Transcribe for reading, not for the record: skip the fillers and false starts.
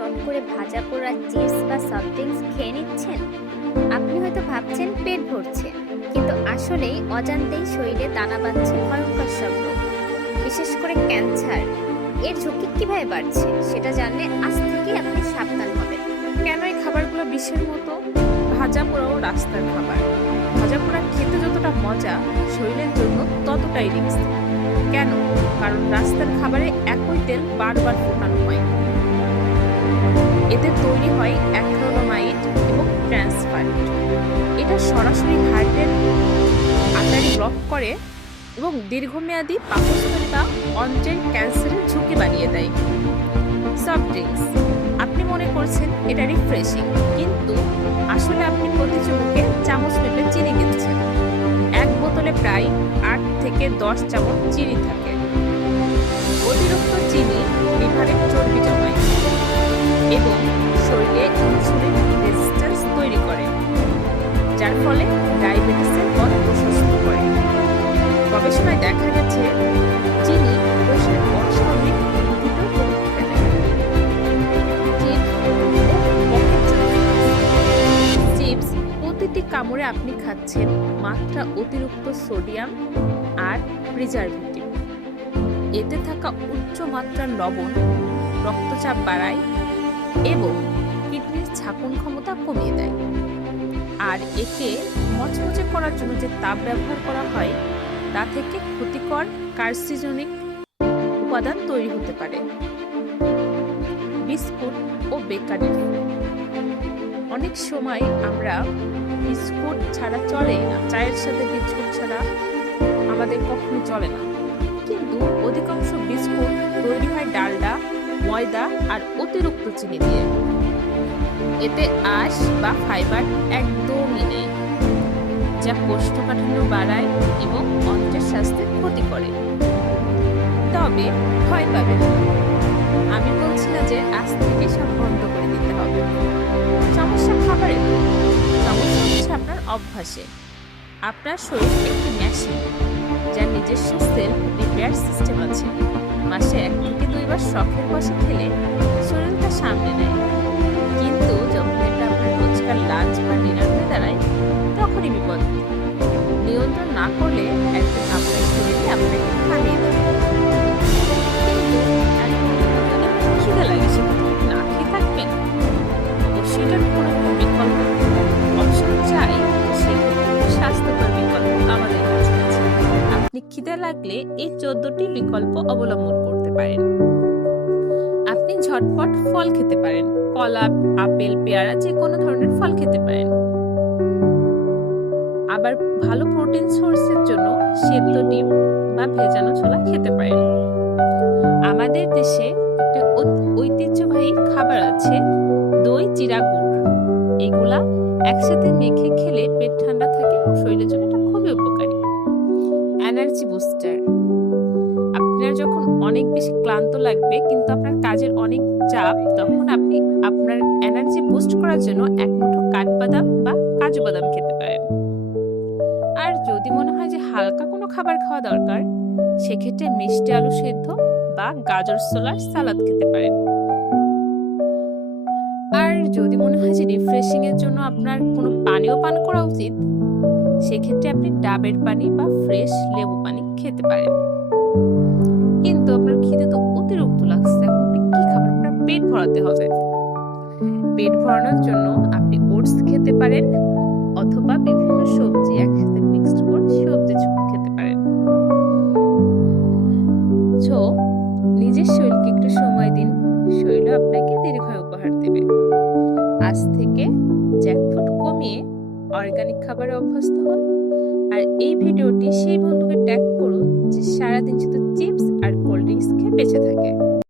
চট করে ভাজা পোড়া চিপস বা সফট ড্রিঙ্কস খেয়ে নিচ্ছেন? আপনি হয়তো ভাবছেন পেট ভরছে, কিন্তু আসলেই অজান্তেই শরীরে দানা বাঁধছে ভয়ঙ্কর সব রোগ, বিশেষ করে ক্যান্সার। এর ঝুঁকি কিভাবে বাড়ছে সেটা জানলে আজ থেকেই আপনি সাবধান হবেন। কেন এই খাবারগুলো বিষের মতো? ভাজা পোড়াও রাস্তার খাবার। ভাজা পোড়া খেতে যতটা মজা, শরীরের জন্য ততটাই রিস্ক। কেন? কারণ রাস্তার খাবারে একই তেল বারবার ফোটানো হয়। এতে তৈরি হয় অ্যাক্রিলামাইড এবং ট্রান্স ফ্যাট। এটা সরাসরি হার্টের আর্টারি ব্লক করে এবং দীর্ঘমেয়াদী পাকস্থলী বা অন্ত্রের ক্যান্সারের ঝুঁকি বাড়িয়ে দেয়। সফট ড্রিঙ্কস, আপনি মনে করছেন এটা রিফ্রেশিং, কিন্তু আসলে আপনি প্রতি চুমুকে চামচ মেপে চিনি কিনছেন। এক বোতলে প্রায় 8 থেকে 10 চামচ চিনি থাকে। অতিরিক্ত চিনি লিভারে চর্বি জমায় এবং শরীরে ইনসুলিন রেজিস্ট্যান্স তৈরি করে, যার ফলে ডায়াবেটিসের পথ প্রশস্ত করে। গবেষণায় দেখা গেছে চিনি কোষের অস্বাভাবিক বৃদ্ধিতেও প্রভাব ফেলে। চিপস, প্রতিটি কামড়ে আপনি খাচ্ছেন মাত্রা অতিরিক্ত সোডিয়াম আর প্রিজারভেটিভ। এতে থাকা উচ্চ মাত্রার লবণ রক্তচাপ বাড়ায় এবং কিডনির ছাঁকন ক্ষমতা কমিয়ে দেয়। আর একে মচমচে করার জন্য যে তাপ ব্যবহার করা হয় তা থেকে ক্ষতিকর কার্সিনোজেনিক উপাদান তৈরি হতে পারে। বিস্কুট ও বেকারি, অনেক সময় আমরা বিস্কুট ছাড়া চলেই না, চায়ের সাথে বিস্কুট ছাড়া আমাদের কখনো চলে না, কিন্তু অধিকাংশ বিস্কুট তৈরি হয় ডালডা, ময়দা আর অতিরিক্ত চিনি দিয়ে। এতে আঁশ বা ফাইবার একদমই নেই, যা কোষ্ঠকাঠিন্য বাড়ায় এবং অন্ত্রের স্বাস্থ্যের ক্ষতি করে। তবে ভয় পাবেন না, আমি বলছি না যে আজ থেকে সব বন্ধ করে দিতে হবে। সমস্যা খাবারে না, সমস্যা হচ্ছে আপনার অভ্যাসে। আপনার শরীর একটি মেশিন, যার নিজস্ব সেল রিপেয়ার সিস্টেম আছে। মাসে 1 থেকে 2 বার শখের বশে খেলে শরীর তা সামনে নেয়, কিন্তু যখন এটা আপনার রোজকার লাঞ্চ বা ডিনার হয়ে দাঁড়ায়, তখনই বিপদ। নিয়ন্ত্রণ না করলে একদিন আপনার শরীরে আপনাকে থামিয়ে দেবে। খিদে লাগে, সেটা না খেয়ে থাকবেন? অবশ্যই এটার কোনো বিকল্প অপশন চাই, সেক্ষেত্রে স্বাস্থ্যকর বিকল্প আমাদের কাছে আছে। আপনি খিদে লাগলে এই 14টি বিকল্প অবলম্বন করতে পারেন। আপনি ঝটপট ফল খেতে পারেন, কলা, আপেল, পেয়ারা, যে কোনো ধরনের ফল খেতে পারেন। আবার ভালো প্রোটিন সোর্সের জন্য সেদ্ধ ডিম বা ভেজানো ছোলা খেতে পারেন। আমাদের দেশে একটা ঐতিহ্যবাহী খাবার আছে, দই চিরা গুড়। এগুলা একসাথে মেখে খেলে পেট ঠান্ডা থাকে এবং শরীরের জন্য এটা খুবই উপকারী। এনার্জি বুস্টার, আপনার যখন অনেক বেশি ক্লান্ত লাগবে কিন্তু আপনার কাজের অনেক চাপ, তখন আপনি আপনার এনার্জি বুস্ট করার জন্য 1 মুঠো কাঠবাদাম বা কাজু বাদাম খেতে পারেন। আর যদি মনে হয় যে হালকা কোনো খাবার খাওয়া দরকার, সেক্ষেত্রে মিষ্টি আলু সেদ্ধ বা গাজর ছোলার সালাদ খেতে পারেন। আর যদি মনে হয় যে রিফ্রেশিং এর জন্য আপনার কোনো পানীয় পান করা উচিত, সেক্ষেত্রে আপনি ডাবের পানি বা ফ্রেশ লেবু পানি খেতে পারেন। কিন্তু আপনার খিদে তো অতিরিক্ত লাগছে, এখন আপনি কি খাবেন? আপনার পেট ভরাতে হবে। পেট ভরানোর জন্য আপনি ওটস খেতে পারেন, অথবা বিভিন্ন সবজি একসাথে মিক্সড করে সবজি খেতে পারেন। নিজের শরীরকে একটু সময় দিন, শরীর আপনাকে দীর্ঘায়ু উপহার দেবে। আজ থেকে জাঙ্ক ফুড কমিয়ে অর্গানিক খাবারে অভ্যস্ত হন। আর এই ভিডিওটি সেই বন্ধুকে ট্যাগ করুন যে সারাদিন শুধু চিপস আর কোল্ড ড্রিঙ্কস খেয়ে বেঁচে থাকে।